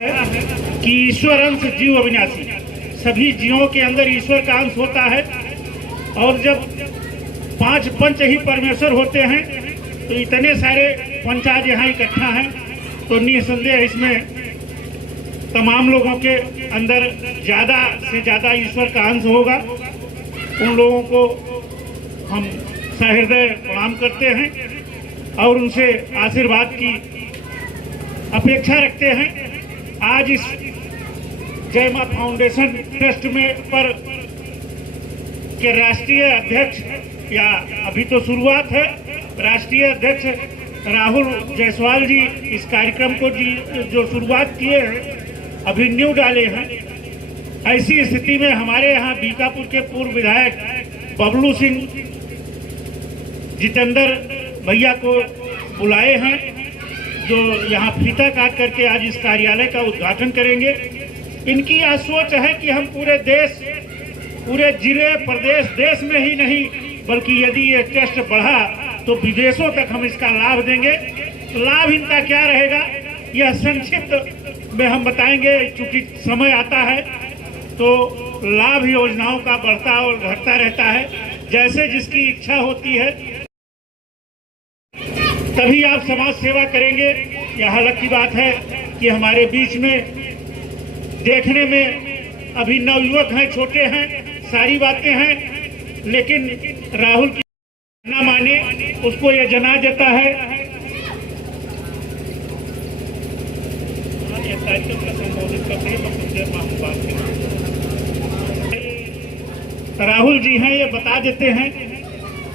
कि ईश्वर अंश जीव अविनाशी, सभी जीवों के अंदर ईश्वर का अंश होता है। और जब पांच पंच ही परमेश्वर होते हैं तो इतने सारे पंच आज यहाँ इकट्ठा हैं, तो निसंदेह इसमें तमाम लोगों के अंदर ज़्यादा से ज़्यादा ईश्वर का अंश होगा। उन लोगों को हम सहृदय प्रणाम करते हैं और उनसे आशीर्वाद की अपेक्षा रखते हैं। आज इस जय मां फाउंडेशन ट्रस्ट में पर के राष्ट्रीय अध्यक्ष, या अभी तो शुरुआत है, राष्ट्रीय अध्यक्ष राहुल जायसवाल जी इस कार्यक्रम को जो शुरुआत किए हैं, अभी न्यू डाले हैं। ऐसी स्थिति में हमारे यहाँ बीकापुर के पूर्व विधायक बबलू सिंह जितेंद्र भैया को बुलाए हैं, जो यहाँ फीता काट करके आज इस कार्यालय का उद्घाटन करेंगे। इनकी यह सोच है कि हम पूरे देश, पूरे जिले, प्रदेश, देश में ही नहीं बल्कि यदि ये ट्रस्ट बढ़ा तो विदेशों तक हम इसका लाभ देंगे। तो लाभ इनका क्या रहेगा, यह संक्षिप्त में हम बताएंगे, चूंकि समय आता है तो लाभ योजनाओं का बढ़ता और घटता रहता है, जैसे जिसकी इच्छा होती है तभी आप समाज सेवा करेंगे। यह हलक की बात है कि हमारे बीच में देखने में अभी नवयुवक हैं, छोटे हैं, सारी बातें हैं, लेकिन राहुल की ना माने उसको यह जना देता है। कार्यक्रम का संबोधित करते हैं तो कुछ देर में बात करें। राहुल जी हैं, ये बता देते हैं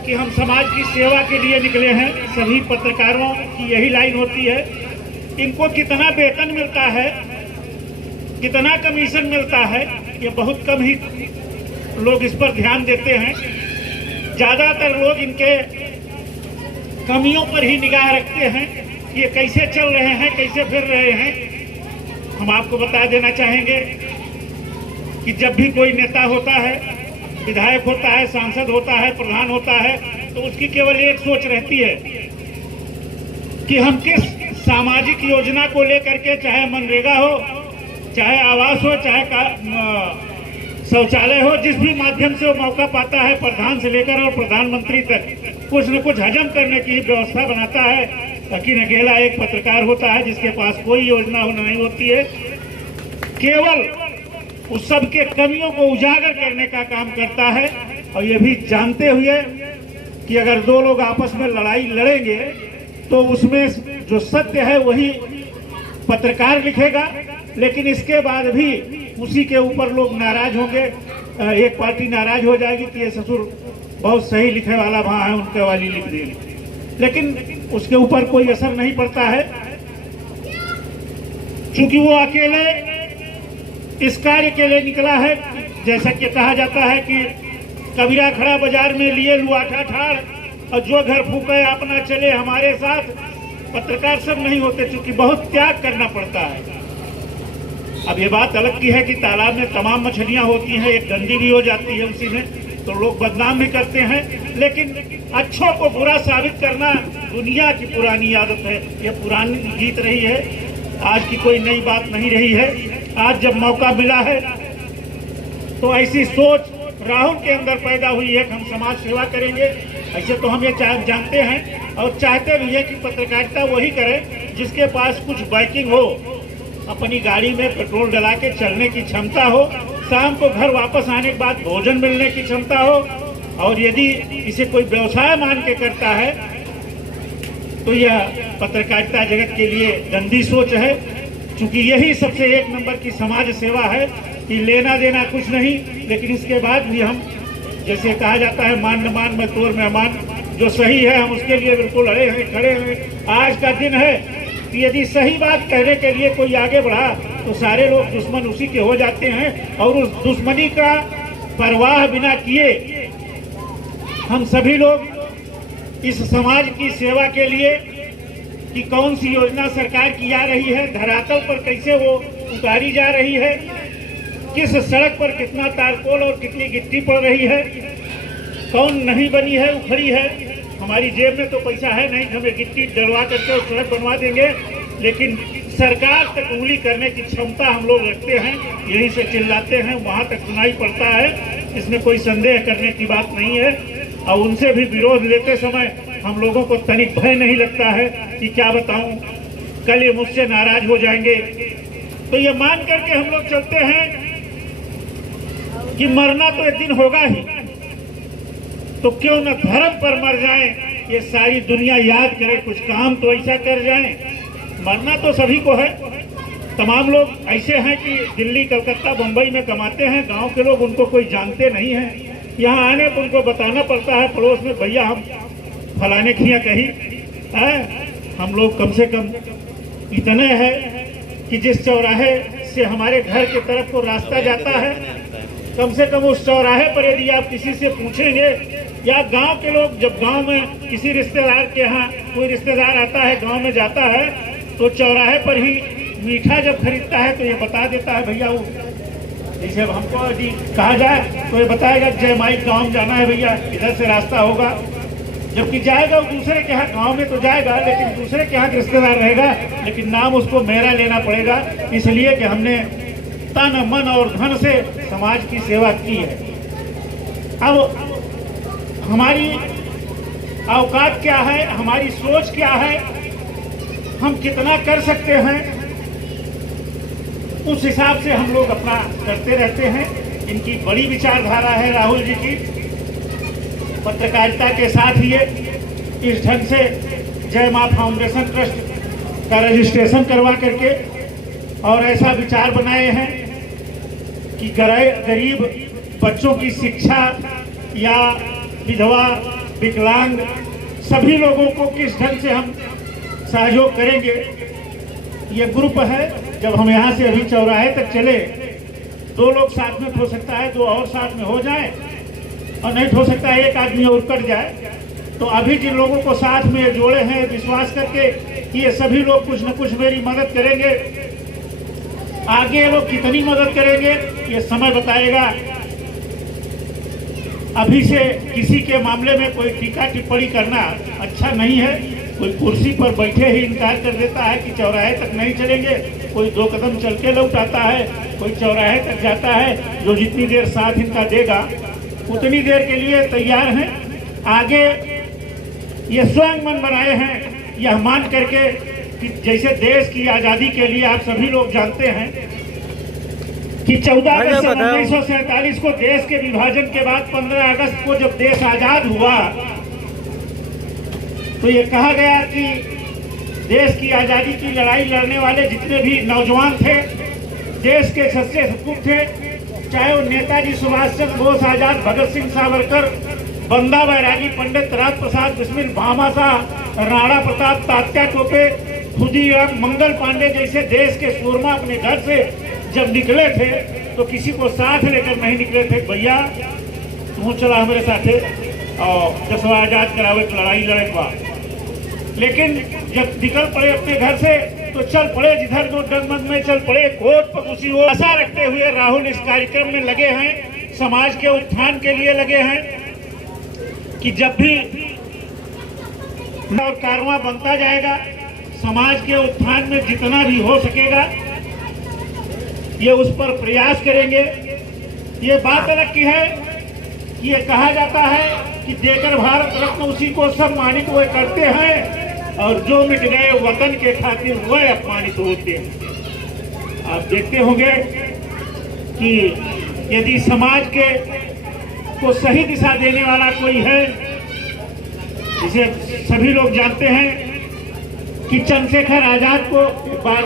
कि हम समाज की सेवा के लिए निकले हैं। सभी पत्रकारों की यही लाइन होती है। इनको कितना वेतन मिलता है, कितना कमीशन मिलता है, ये बहुत कम ही लोग इस पर ध्यान देते हैं। ज़्यादातर लोग इनके कमियों पर ही निगाह रखते हैं, ये कैसे चल रहे हैं, कैसे फिर रहे हैं। हम आपको बता देना चाहेंगे कि जब भी कोई नेता होता है, विधायक होता है, सांसद होता है, प्रधान होता है, तो उसकी केवल एक सोच रहती है कि हम किस सामाजिक योजना को लेकर के, चाहे मनरेगा हो, चाहे आवास हो, चाहे शौचालय हो, जिस भी माध्यम से वो मौका पाता है, प्रधान से लेकर और प्रधानमंत्री तक कुछ न कुछ हजम करने की व्यवस्था बनाता है। लेकिन अकेला एक पत्रकार होता है जिसके पास कोई योजना नहीं होती है, केवल उस सब के कमियों को उजागर करने का काम करता है। और ये भी जानते हुए कि अगर दो लोग आपस में लड़ाई लड़ेंगे तो उसमें जो सत्य है वही पत्रकार लिखेगा, लेकिन इसके बाद भी उसी के ऊपर लोग नाराज होंगे। एक पार्टी नाराज हो जाएगी कि ये ससुर बहुत सही लिखे वाला वहाँ है, उनके वाली लिख देंगे, लेकिन उसके ऊपर कोई असर नहीं पड़ता है, क्योंकि वो अकेले इस कार्य के लिए निकला है। जैसा कि कहा जाता है कि कबीरा खड़ा बाजार में लिए लुआठा ठाड़, और जो घर फूके अपना चले हमारे साथ। पत्रकार सब नहीं होते, क्योंकि बहुत त्याग करना पड़ता है। अब ये बात अलग की है कि तालाब में तमाम मछलियां होती हैं, एक गंदी भी हो जाती है उसी में, तो लोग बदनाम भी करते हैं, लेकिन अच्छों को बुरा साबित करना दुनिया की पुरानी आदत है। ये पुरानी गीत रही है, आज की कोई नई बात नहीं रही है। आज जब मौका मिला है तो ऐसी सोच राहुल के अंदर पैदा हुई है कि हम समाज सेवा करेंगे। ऐसे तो हम ये जानते हैं और चाहते भी हैं कि पत्रकारिता वही करे जिसके पास कुछ बाइकिंग हो, अपनी गाड़ी में पेट्रोल डला के चलने की क्षमता हो, शाम को घर वापस आने के बाद भोजन मिलने की क्षमता हो। और यदि इसे कोई व्यवसाय मान के करता है तो यह पत्रकारिता जगत के लिए गंदी सोच है, क्योंकि यही सबसे एक नंबर की समाज सेवा है कि लेना देना कुछ नहीं, लेकिन इसके बाद भी हम, जैसे कहा जाता है, मान न मान में तोर मेहमान, जो सही है हम उसके लिए बिल्कुल अड़े हैं, खड़े हैं। आज का दिन है कि यदि सही बात कहने के लिए कोई आगे बढ़ा तो सारे लोग दुश्मन उसी के हो जाते हैं, और उस दुश्मनी का परवाह बिना किए हम सभी लोग इस समाज की सेवा के लिए कि कौन सी योजना सरकार की आ रही है, धरातल पर कैसे वो उतारी जा रही है, किस सड़क पर कितना तारकोल और कितनी गिट्टी पड़ रही है, कौन नहीं बनी है, उखड़ी है। हमारी जेब में तो पैसा है नहीं, हमें गिट्टी डलवा करके सड़क बनवा देंगे, लेकिन सरकार तक उंगली करने की क्षमता हम लोग रखते हैं, यहीं से चिल्लाते हैं, वहां तक सुनाई पड़ता है, इसमें कोई संदेह करने की बात नहीं है। और उनसे भी विरोध देते समय हम लोगों को तनिक भय नहीं लगता है कि क्या बताऊं, कल ये मुझसे नाराज हो जाएंगे। तो ये मान करके हम लोग चलते हैं कि मरना तो एक दिन होगा ही, तो क्यों न धर्म पर मर जाए, ये सारी दुनिया याद करे, कुछ काम तो ऐसा कर जाए। मरना तो सभी को है। तमाम लोग ऐसे हैं कि दिल्ली, कलकत्ता, बंबई में कमाते हैं, गांव के लोग उनको कोई जानते नहीं है। यहाँ आने पर उनको बताना पड़ता है पड़ोस में, भैया हम फलाने खिया कही है, हम लोग कम से कम इतने हैं कि जिस चौराहे से हमारे घर के तरफ को रास्ता जाता है, कम से कम उस चौराहे पर यदि आप किसी से पूछेंगे, या गांव के लोग जब गांव में किसी रिश्तेदार के यहाँ कोई रिश्तेदार आता है, गांव में जाता है, तो चौराहे पर ही मीठा जब खरीदता है तो ये बता देता है, भैया वो जैसे हमको यदि कहा जाए तो ये बताएगा जय माई गाँव जाना है भैया, इधर से रास्ता होगा। जबकि जाएगा वो दूसरे के यहाँ, गांव में तो जाएगा लेकिन दूसरे के यहाँ रिश्तेदार रहेगा, लेकिन नाम उसको मेरा लेना पड़ेगा, इसलिए कि हमने तन मन और धन से समाज की सेवा की है। अब हमारी औकात क्या है, हमारी सोच क्या है, हम कितना कर सकते हैं, उस हिसाब से हम लोग अपना करते रहते हैं। इनकी बड़ी विचारधारा है राहुल जी की, पत्रकारिता के साथ ही इस ढंग से जय मां फाउंडेशन ट्रस्ट का रजिस्ट्रेशन करवा करके और ऐसा विचार बनाए हैं कि गरीब बच्चों की शिक्षा या विधवा, विकलांग सभी लोगों को किस ढंग से हम सहयोग करेंगे। ये ग्रुप है, जब हम यहाँ से अभी चौराहे तक चले, 2 लोग साथ में हो सकता है, 2 और साथ में हो जाए, और नहीं हो सकता है एक आदमी और कट जाए। तो अभी जिन लोगों को साथ में जोड़े हैं विश्वास करके कि ये सभी लोग कुछ न कुछ मेरी मदद करेंगे, आगे ये लोग कितनी मदद करेंगे ये समय बताएगा। अभी से किसी के मामले में कोई टीका टिप्पणी करना अच्छा नहीं है। कोई कुर्सी पर बैठे ही इनकार कर देता है कि चौराहे तक नहीं चलेंगे, कोई 2 कदम चल के लौट आता है, कोई चौराहे तक जाता है, जो जितनी देर साथ इनका देगा उतनी देर के लिए तैयार हैं। आगे ये स्वयं मन बनाए हैं, यह मान करके कि जैसे देश की आज़ादी के लिए आप सभी लोग जानते हैं कि 14 अगस्त 1947 को देश के विभाजन के बाद 15 अगस्त को जब देश आजाद हुआ तो ये कहा गया कि देश की आजादी की लड़ाई लड़ने वाले जितने भी नौजवान थे, देश के सच्चे सपूत थे, चाहे वो नेताजी सुभाष चंद्र बोस, आजाद भगत सिंह सावरकर, बंदा बैरागी, पंडित राज प्रसाद बिस्मिल, भामाशाह, राणा प्रताप, तात्या टोपे, खुदीराम, मंगल पांडे जैसे देश के सूरमा अपने घर से जब निकले थे तो किसी को साथ लेकर नहीं निकले थे, भैया तू चला हमारे साथे और जसवा आजाद करावे लड़ाई लड़े बा। लेकिन जब निकल पड़े अपने घर से तो चल पड़े जिधर जो डगमग में चल पड़े, कोट पर खुशी हो। आशा रखते हुए राहुल इस कार्यक्रम में लगे हैं, समाज के उत्थान के लिए लगे हैं कि जब भी और कारवां बनता जाएगा, समाज के उत्थान में जितना भी हो सकेगा ये उस पर प्रयास करेंगे। ये बात अलग की है कि ये कहा जाता है कि देकर भारत रत्न उसी को सम्मानित वो करते हैं, और जो मिट गए वतन के खातिर वह अपमानित होते हैं। आप देखते होंगे कि यदि समाज के को सही दिशा देने वाला कोई है, जिसे सभी लोग जानते हैं कि चंद्रशेखर आजाद को एक बार